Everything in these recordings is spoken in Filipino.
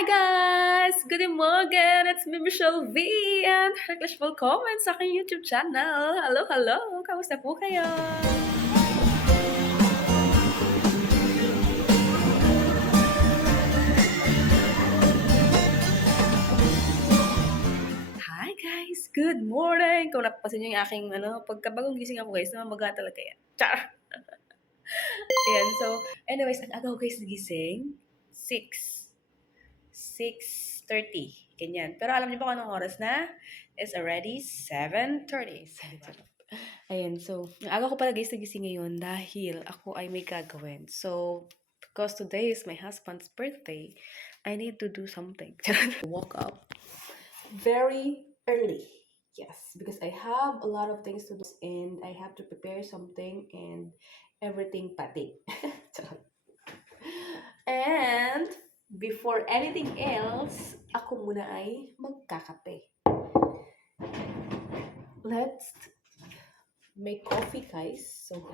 Hi guys! Good morning! It's me, Michelle V. And English willkommen sa aking YouTube channel. Hello, hello! Kamusta po kayo? Hi guys! Good morning! Kung napapansin nyo yung aking pagkabagong gising ako guys, namaga talaga yan. Char! Ayan, so, anyways, ang agaw guys nagising. 6:30. Ganyan. Pero alam niyo ba kung anong oras na? It's already 7:30. Ayan, so, ang aga ko pala guys nagising ngayon dahil ako ay may gagawin. So, because today is my husband's birthday, I need to do something. Woke up very early. Yes, because I have a lot of things to do and I have to prepare something and everything pati. And before anything else, ako muna ay magkakape. Let's make coffee, guys. So,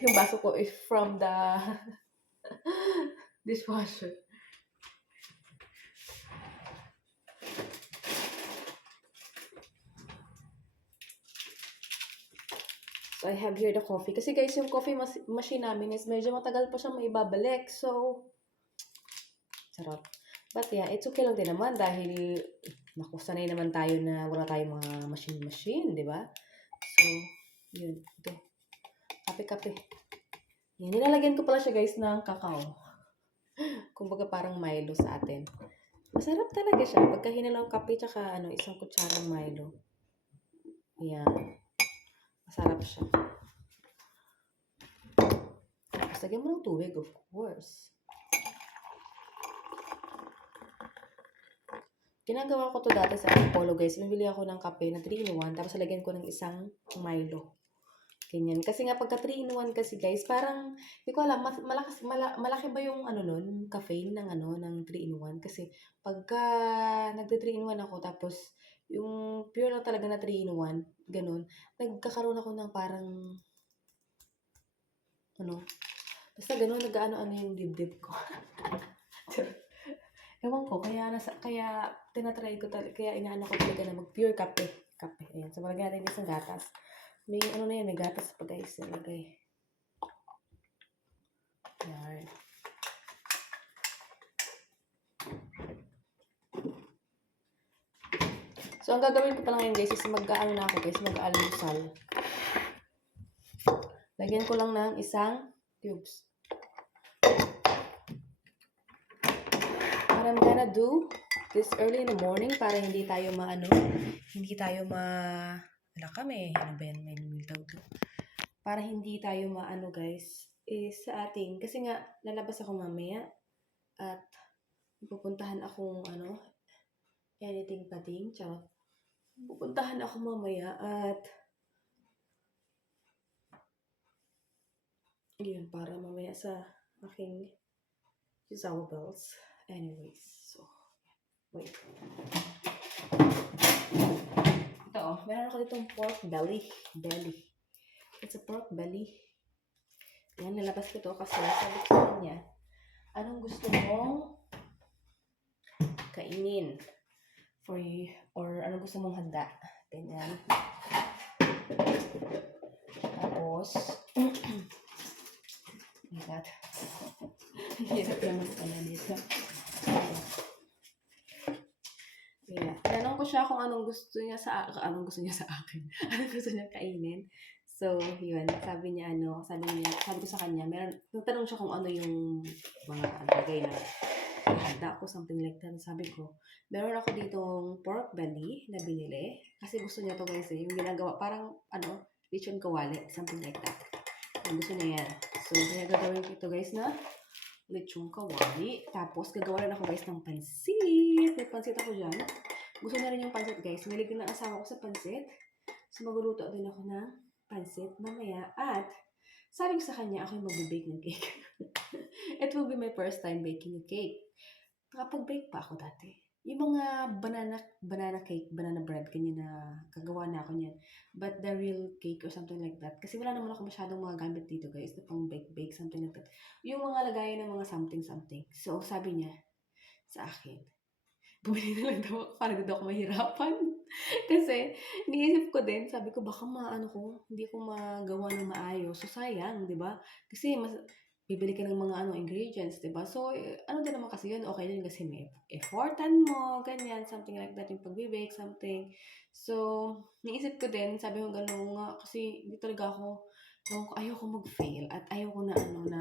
yung baso ko is from the dishwasher. So, I have here the coffee. Kasi guys, yung coffee machine namin is medyo matagal pa siya maibabalik. So, sarap. But yeah, it's okay lang din naman dahil naku, sanay naman tayo na wala tayong mga machine, di ba? So, yun. Ito. Kape-kape. Yan, nilalagyan ko pala siya guys ng kakao. Kumbaga parang Milo sa atin. Masarap talaga siya. Pagka hinalo ng kape tsaka isang kutsarang Milo. Yan. Masarap siya. Tapos lagyan mo ng tubig, of course. Ginagawa ko to dati sa Apollo guys. Bibili ako ng kape na 3-in-1 tapos lagyan ko ng isang Milo. Ganyan. Kasi nga pagka 3-in-1 kasi guys, parang hindi ko alam, malaki ba yung nun, caffeine ng 3-in-1 kasi pagka nagte-3-in-1 ako tapos yung pure lang talaga na 3-in-1, ganun, nagkakaroon ako ng parang basta ganun, nag-ano yung dibdib ko. Ewan ko, kaya tinatry ko talaga, kaya inaano ko talaga na mag-pure kape. Ayan. So, malagyan natin isang gatas. May may gatas pa guys. Nilagay. Ayan. So, ang gagawin ko pala ngayon guys is mag-aalmusal. Lagyan ko lang ng isang cubes. What I'm gonna do this early in the morning para hindi tayo wala kami. Ano ba yan? May miltaw to. Para hindi tayo guys, is sa ating, kasi nga, lalabas ako mamaya at pupuntahan akong anything pating, charot. Pupuntahan ako mamaya at yun, para mamaya sa aking sour bells. Anyways, so, wait. Ito meron ako ditong pork belly. It's a pork belly. Yan, nalabas ko to kasi sabi ko sa kanya, anong gusto mong kainin for you, or anong gusto mong handa. Ganyan. Tapos, my God. Hirap naman pala dito. Yeah. Tanong ko siya kung anong gusto niya sa akin. Anong gusto niya kainin. So, yun. Sabi ko sa kanya, nagtanong siya kung ano yung mga bagay na handa ko, something like that. Sabi ko, meron ako ditong pork belly na binili. Kasi gusto niya to guys yung ginagawa, parang, lechon kawali, something like that. Gusto niya yan. So, kaya gagawin ko ito guys na lechon kawali. Tapos, gagawa rin ako guys ng pansit. May pansit ako dyan. Gusto niya rin yung pansit guys. Nilig na asawa ko sa pansit. So, magluluto din ako ng pansit mamaya. At, sabi ko sa kanya, ako yung mag-bake ng cake. It will be my first time baking a cake. Nakapag-bake pa ako dati. Yung mga banana cake, banana bread, ganyan na kagawa na ako niyan. But the real cake or something like that. Kasi wala naman ako masyadong mga gamit dito guys. Na pang bake, something like that. Yung mga lagayan ng mga something. So, sabi niya, sa akin. Bumili na lang daw ako para di daw ako mahirapan. Kasi, iniisip ko din, sabi ko, baka hindi ko magawa ng maayos. So, sayang, di ba? Kasi, bibili ka ng mga ingredients, di ba? So, ano din naman kasi yun, okay din kasi may effortan mo, ganyan, something like that, yung pagbibake, something. So, iniisip ko din, sabi ko gano'n nga, kasi hindi talaga ako, ayoko mag-fail at ayoko na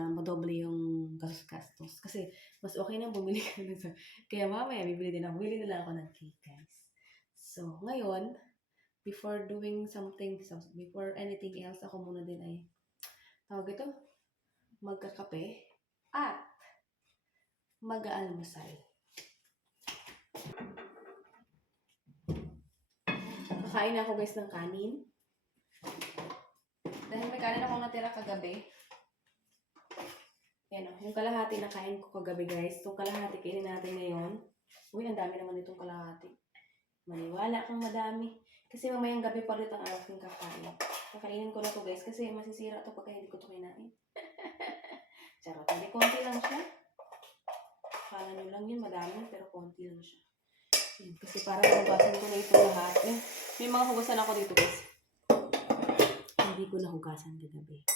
madoble yung gastos. Kasi, mas okay na bumili ka na sa kaya mamaya bibili na lang ako ng cake, guys. So, ngayon, before anything else, ako muna din ay, tawag ito, magkakape at mag-aalmusal. Kakain ako, guys, ng kanin. Dahil may kanin akong natira kagabi. Yan o, yung kalahati na kain ko kagabi, guys. Itong kalahati kainin natin ngayon. Uy, ang dami naman itong kalahati. Maniwala kang madami. Kasi mamayang gabi pa rin ang aking kakain. Kakainin ko na to, guys, kasi masisira to pagka hindi ko to kinain. Charot. Hindi, konti lang siya. Kala nyo lang yun, madami, pero konti lang siya. Kasi parang hugasan ko na ito lahat. May mga hugasan ako dito, guys. Hindi ko nahugasan kagabi.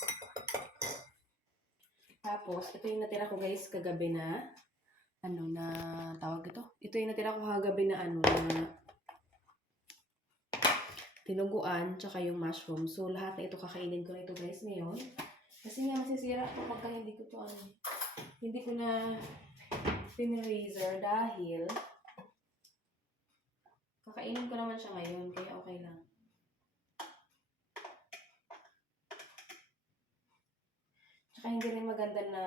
Tapos, ito yung natira ko, guys, kagabi na tawag ito? Ito yung natira ko kagabi na na tinuguan, tsaka yung mushroom. So, lahat na ito kakainin ko na ito, guys, ngayon. Kasi nga, masisira ko pagka hindi ko to, hindi ko na pinrazer dahil kakainin ko naman siya ngayon, kaya okay lang. Tsaka hindi rin maganda na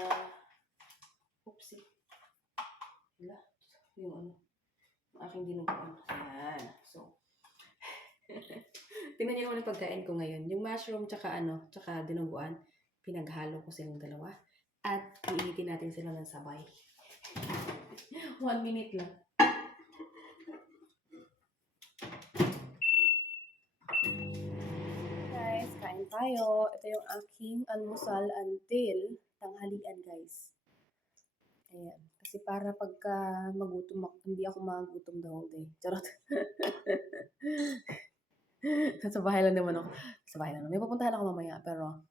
oopsie. Wala. Yung aking dinuguan. Ayan. So, tingnan niyo naman yung pagkain ko ngayon. Yung mushroom tsaka dinuguan, pinaghalo ko silang dalawa. At iinitin natin sila ng sabay. 1 minute lang. Guys, kain tayo. Ito yung aking almusal until tanghalian, guys. Ayan. Kasi para pagka magutom ako, hindi ako magutom the whole day. Charot. Sa bahay lang naman ako. Sa bahay lang naman. May pupuntahan ako mamaya, pero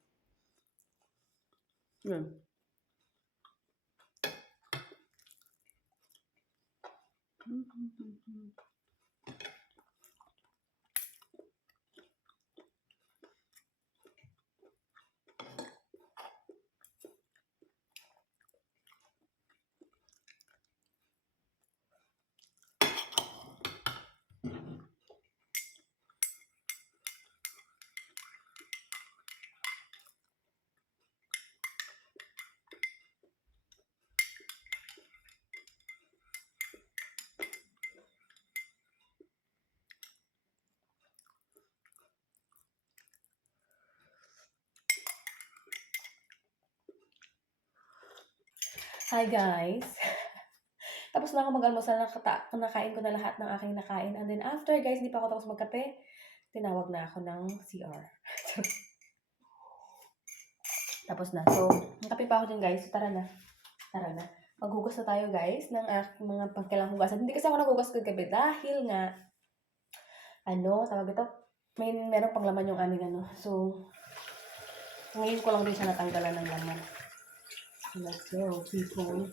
Hi guys! Tapos na ako mag-almusal, nakain ko na lahat ng aking nakain. And then after guys, hindi pa ako tapos magkape, tinawag na ako ng CR. Tapos na. So, nakape pa ako dyan guys. Tara na. Maghugas na tayo guys ng aking mga pagkailang hugasan. Hindi kasi ako naghugas kagabi dahil nga, tawag ito, meron pang laman yung aming So, ngayon ko lang din siya natanggalan ng laman. Let's go, people.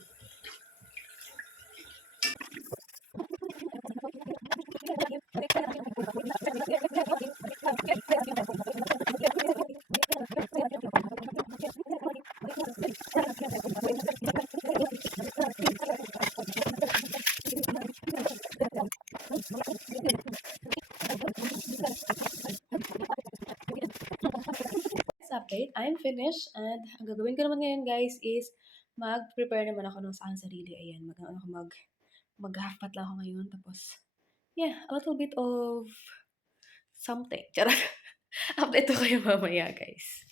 Update, I'm finished, and ang gagawin ko naman ngayon guys is mag-prepare naman ako ng sa aking sarili. Ayan, mag-half-pat lang ako ngayon, tapos yeah, a little bit of something. Charot. Update ko kayo mamaya guys.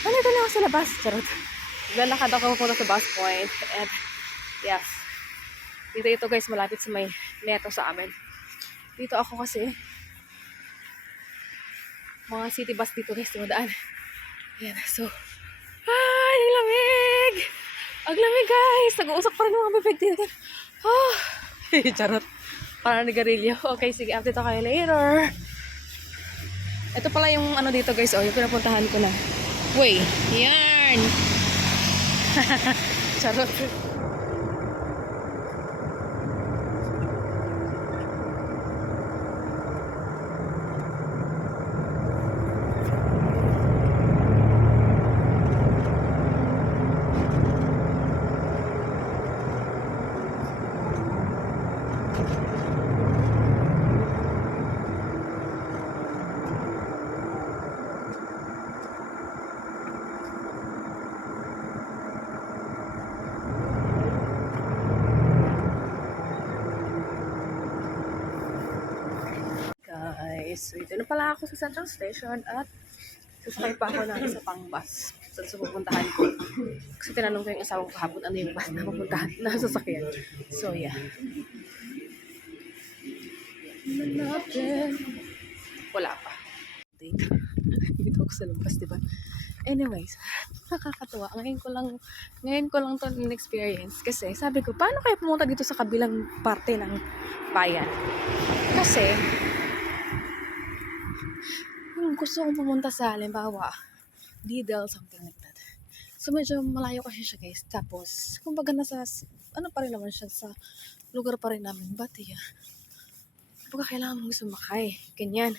Nandito na ako sa labas. Charot. Lalakad ako pupunta sa bus point, and yes. Dito guys, malapit sa may metro sa amin. Dito ako kasi mga city bus dito guys, dumadaan. Ayan, so, ay, ang lamig! Ang lamig guys! Nag-uusap pa rin mga bibig dito. Oh, charot. Parang nagarilyo. Okay, sige, update ako kayo later. Ito pala yung ano dito guys, oh, yung pinapuntahan ko na. Way, yan! Charot. So, ito na pala ako sa Central Station at susakay pa ako ng isa pang bus sa pupuntahan ko. Kasi tinanong ko yung asawa ko kahapon ano yung bus na pupuntahan na sasakyan. So, yeah. Wala pa. Dito ako sa labas, diba? Anyways, nakakatuwa. Ngayon ko lang to experience kasi sabi ko, paano kayo pumunta dito sa kabilang parte ng bayan? Kasi, gusto kong pumunta sa halimbawa Lidl, something like that. So medyo malayo kasi siya guys. Tapos kumbaga nasa ano pa rin naman siya sa lugar pa rin namin. But yeah, kumbaga kailangan mong sumakay ganyan.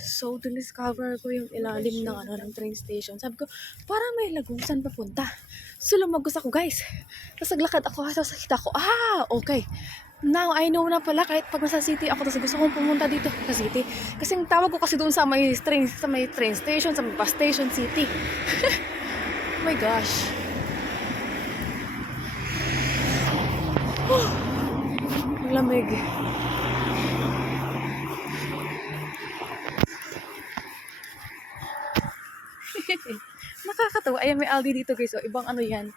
So discover ko yung ilalim ng ng train station. Sabi ko parang may lagusan papunta. So lumagos ako guys. Tapos naglakad ako. Tapos nakita ko okay. Now, I know na pala kahit pag nasa city ako, tapos gusto kong pumunta dito sa city. Kasi ang tawag ko kasi doon sa may train station, sa may bus station, city. Oh my gosh. Ang lamig. Nakakatawa. Ayan, may Aldi dito guys. So, ibang ano yan.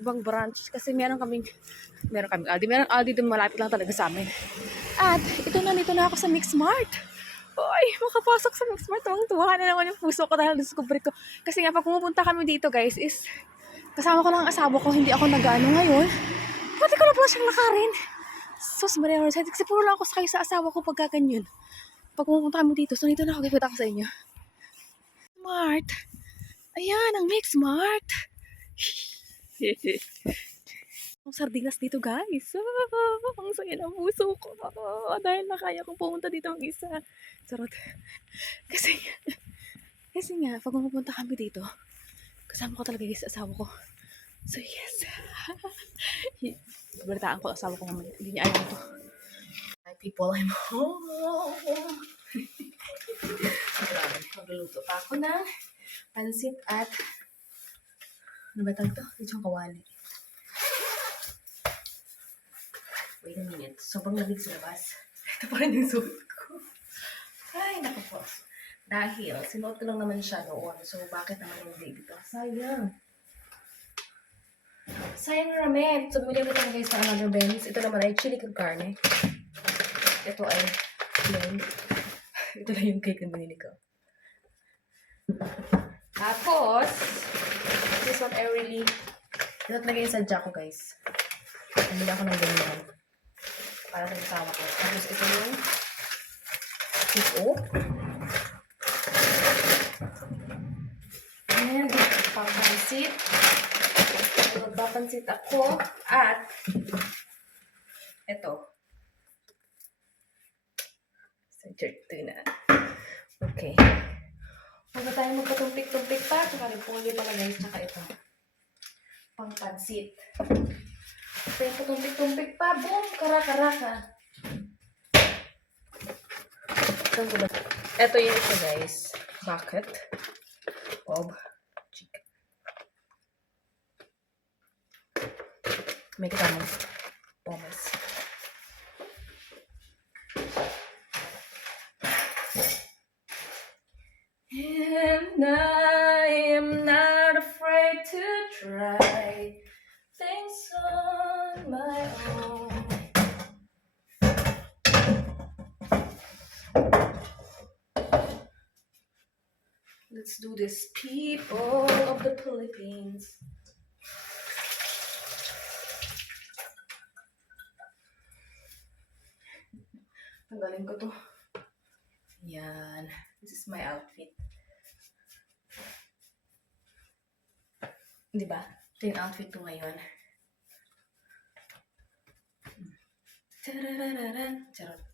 Ibang branch. Kasi meron kaming Aldi. Meron Aldi dun malapit lang talaga sa amin. At dito na ako sa Mix Mart. Oy, makapasok sa Mix Mart. Tuwang-tuwa na naman yung puso ko dahil discover ko. Kasi nga pag pumupunta kami dito guys is kasama ko lang ang asawa ko. Hindi ako nag-ano ngayon. Pwede ko na pala siyang lakarin. Sus, Maria Rosette. Kasi puro lang ako sakay sa asawa ko pagka ganyan. Pag pumupunta kami dito, so dito na ako. Kipita ko sa inyo. Mart. Ayan, ang Mix Mart. Ang sardinas dito guys. Ang saya ng puso ko. Dahil nakaya kong pumunta dito mag-isa. Sarot. Kasi nga, pag pumunta kami dito, kasama ko talaga guys asawa ko. So yes. Balitaan ko asawa ko mamaya. Hindi niya ayaw ito. Hi people, I'm home. Magluluto pa ako ng pansit at ano ba ito? Ito yung kawali. Wait a minute. Sobrang lamig sa labas. Ito pa rin yung suot ko. Ay, naku po. Dahil, sinuot ko lang naman siya noon. So, bakit naman hindi dito? Sayang. Sayang ramen. So, bumili ko guys ng another beans. Ito naman ay chili con carne. Ito ay plain. Ito na yung cake na binili ko. Tapos, this one I really not lagay sa jack ko guys. Bumili ako ng ganyan. Para sa asawa ko. Tapos ito yung ito. And papansit. Magpapansit ako. At ito. Ito na. Okay. Huwag tayo magpatumpik-tumpik pa. Tsaka repolyo pala guys. Tsaka ito. Pangpansit. Tayo patumpik-tumpik pa. Boom! Kara-kara. Ito yung ito guys. Bucket of chicken. May katamang pommes. And I am not afraid to try things on my own. Let's do this, people of the Philippines. Tanggalin ko to. Yan. This is my outfit. Diba? Ito yung outfit ko ngayon. Tararararan. Charot.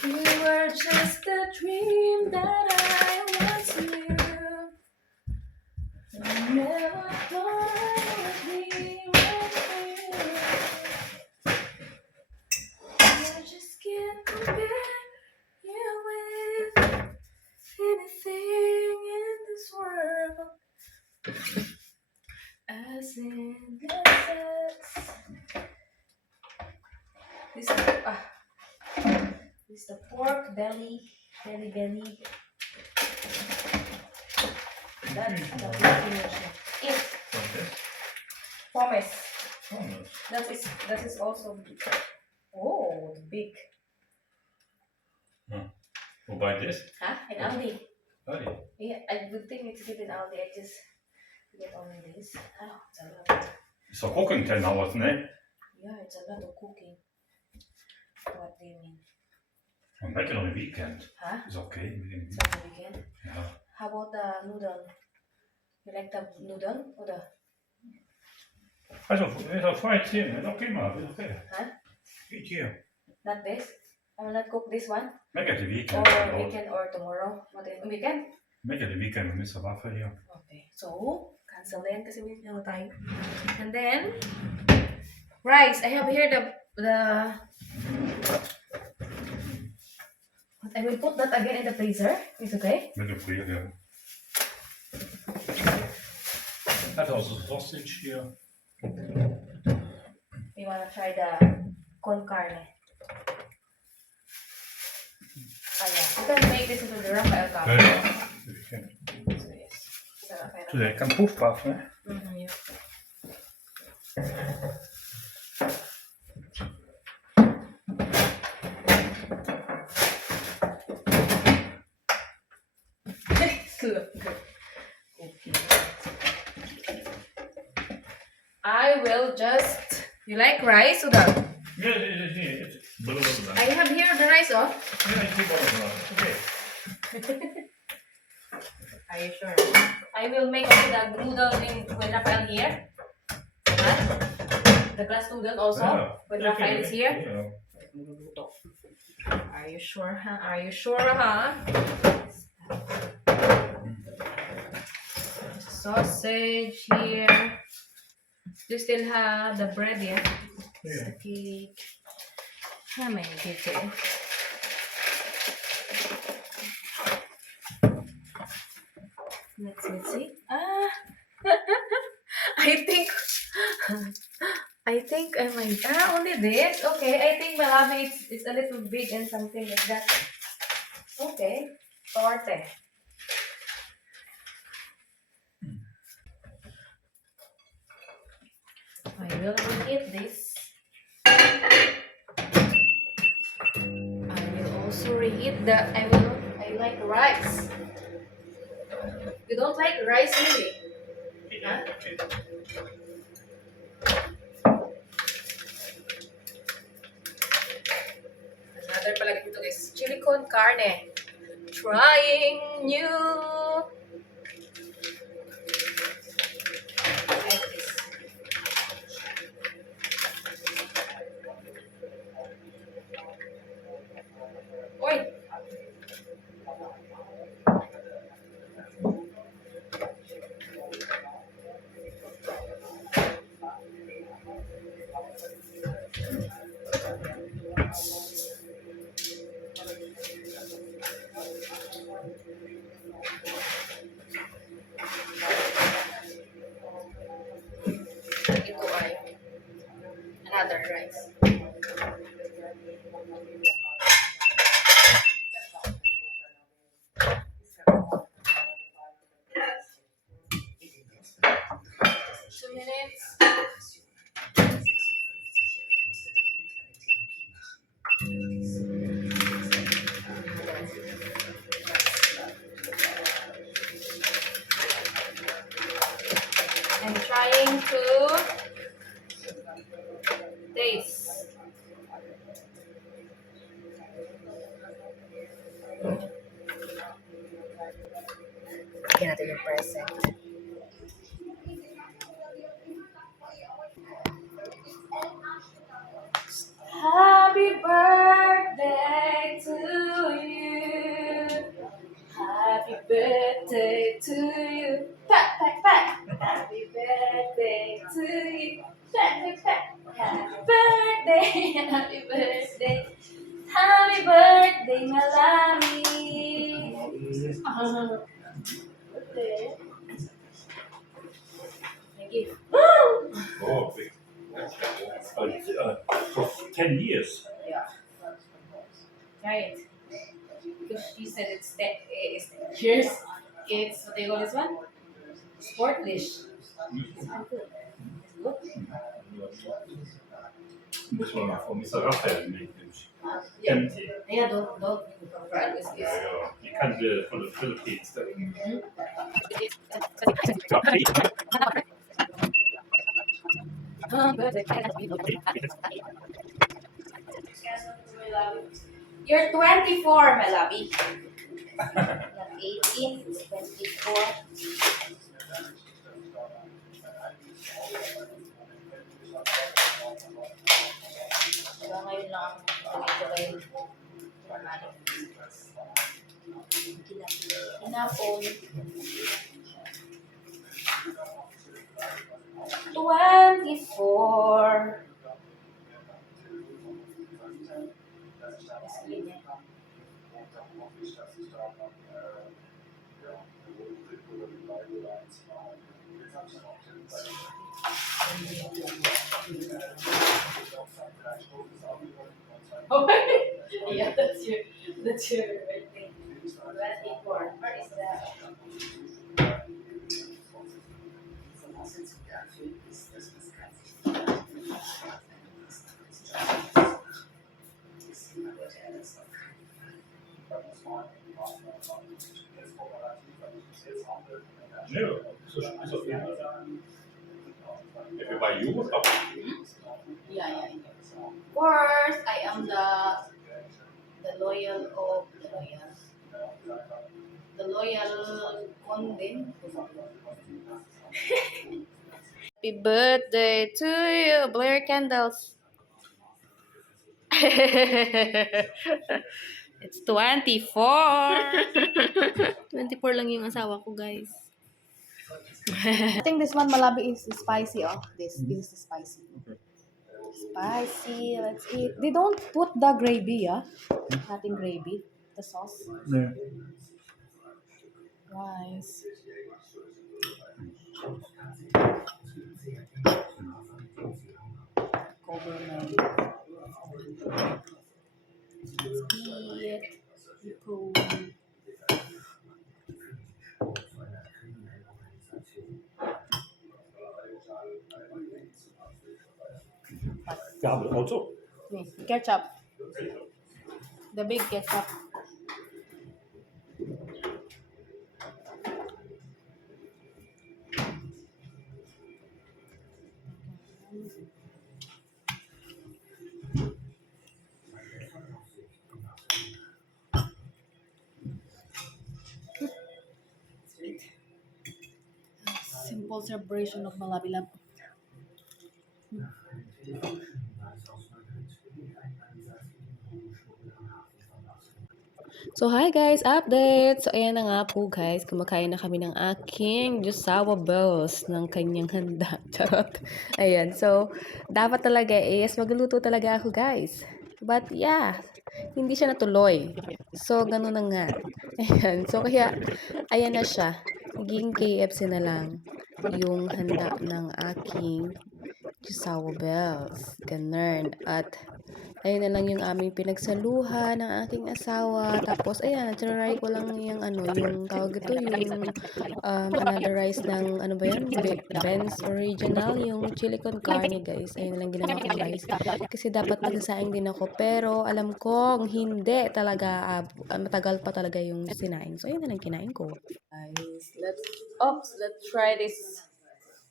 You were just a dream that I once knew. I never thought I would be with you. I just can't compare you with anything in this world. As in this. This is the pork belly. That's the Filipino chef. It. Okay. Pommes. Hummus. That is also big. Who buy this? Huh? In Aldi. Aldi. Yeah, I would think it's good in Aldi. I just get only this. Oh, it's a lot. So cooking 10 hours, ne? Yeah, it's a lot of cooking. What do you mean? And make it on a weekend. Huh? Is okay. It's on the weekend. Yeah. How about the noodle? You like the noodle or the? Also fried chicken, is okay, man. It's okay. Huh? Eat here. Not this? I will not cook this one. Make it the weekend. Or weekend or tomorrow. What is weekend? Make it the weekend, Miss Waffle here. Okay. So, cancel na yan kasi may ano tayo. And then, rice. I have here the I will put that again in the freezer. It's okay? Make it free again. That's also sausage here. You wanna try the con carne? Yeah. You can make this into the Rafael cup. Yeah. You can. So yes. It's a Rafael cup. Today can proefbaf, ne? Yeah. Look good. Okay. I will just. You like rice or the? Yeah. It's below. I have here the rice, oh. Yeah, it's below. Okay. Are you sure? I will make also the noodle with Rafael here. Huh? The glass noodle also with Rafael is here. Yeah. Are you sure, huh? Are you sure, huh? Sausage here. Do you still have the bread, yeah? Yeah. The cake. How many detail? Let's see. I think I might. Only this? Okay, I think Malami it's a little big and something like that. Okay. Torte. I will reheat this. I will also reheat the. I like rice. You don't like rice, really? Huh? Okay. Another pala dito guys, chili con carne. Trying new. Like this. Oy! present. Happy birthday to you. Happy birthday to you. Pat, pat, pat. Happy birthday to you. Pat, pat, pat. Happy birthday. Happy birthday. Happy birthday, Malami. Birthday. Thank you. Oh, big. For 10 years. Yeah. Right. Because she said it's 10 years. It's, what do you call this one? Sportlish. Good. This one for Mr. Raphael made this. Yeah. Empty. Yeah, don't right, it's You can't do it for the Philippines. You're 24, my lovey. Not 18, it's 24. Diba ngayon lang tuloy-tuloy hinapon. 24. Oh, yeah, that's your birthday. 24. Where is that? No, so if you buy you, up. Yeah. Of course, I am the loyal condem. Happy birthday to you, Blair Candles. It's 24. 24 lang yung asawa ko, guys. I think this one malabi is spicy. Oh, this is the spicy. Spicy. Let's eat. They don't put the gravy, yeah. Nothing gravy. The sauce. No. Nice. Cover my. Let's eat. People. Ja, aber also. Ketchup. The big ketchup. Simple celebration of Malabilab. So, hi guys! Update! So, ayan na nga po guys. Kumakain na kami ng aking Jusawa Bells ng kanyang handa. Charot. Ayan. So, dapat talaga is magluluto talaga ako guys. But, yeah. Hindi siya natuloy. So, ganun na nga. Ayan. So, kaya, ayan na siya. Naging KFC na lang yung handa ng aking Jusawa Bells. Ganun. At, ayun na lang yung aming pinagsaluhan ng aking asawa. Tapos, ayan, try ko lang yung yung tawag ito, yung another rice ng, ano ba yan? Ben's Original, yung chili con carne, guys. Ayun na lang ginawa ko, guys. Kasi dapat nagsasaing din ako. Pero, alam kong hindi talaga, matagal pa talaga yung sinaing. So, ayun na lang kinain ko. Guys, let's try this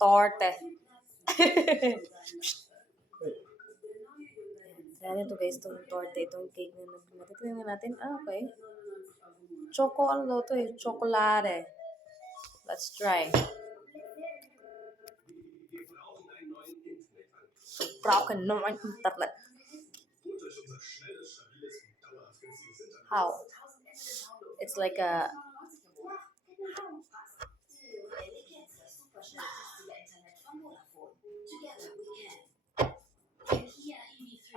torte. Try to guys, itong torte, itong cake na nagtitingnan natin. Okay. Ano daw to eh? Chocolate. Let's try. Brauchen neuen Internet. How? It's like a...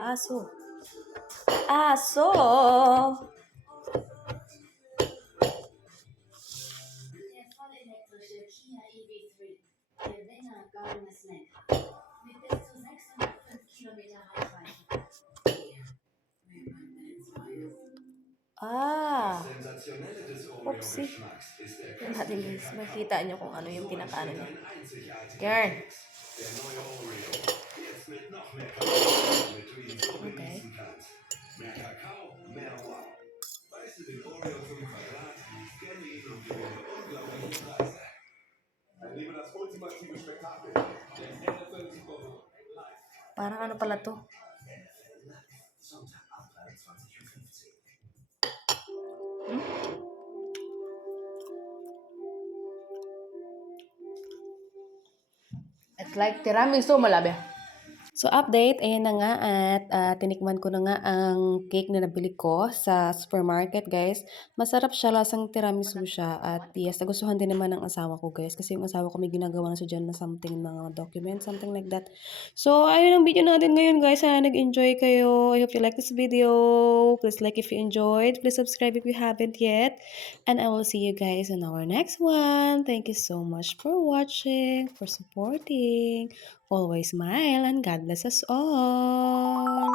Aso. Aso! Der vollelektrische Kia EV3. Gewinner goldenes Lenkrad. Mit bis zu 605 Kilometer Reichweite. Ah! Sensationelle des Oopsie. Oreo-Geschmacks ist der Yan natin guys. Makita nyo kung ano yung pinakaano niya. einzigartige Yarn. Mix. Der neue Oreo. Jetzt mit noch mehr Kakao, damit du ihn so Okay. genießen kannst. Mehr Kakao, mehr Wow. Weißt du den Oreo zum Quadrat? Scanne ihn und gewinne unglaubliche Preise. Erlebe das ultimative Spektakel. Der NFL Super Bowl. Parang ano pala to? Sonntag ab 23:15 Uhr. It's like tiramisu, malabi. So, update, ayan na nga at tinikman ko na nga ang cake na nabili ko sa supermarket, guys. Masarap siya, lasang tiramisu siya. At yes, nagustuhan din naman ng asawa ko, guys. Kasi yung asawa ko may ginagawa na siya dyan na something, mga document, something like that. So, ayun ang video natin ngayon, guys. Sana nag-enjoy kayo. I hope you like this video. Please like if you enjoyed. Please subscribe if you haven't yet. And I will see you guys on our next one. Thank you so much for watching, for supporting. Always smile and God bless us all.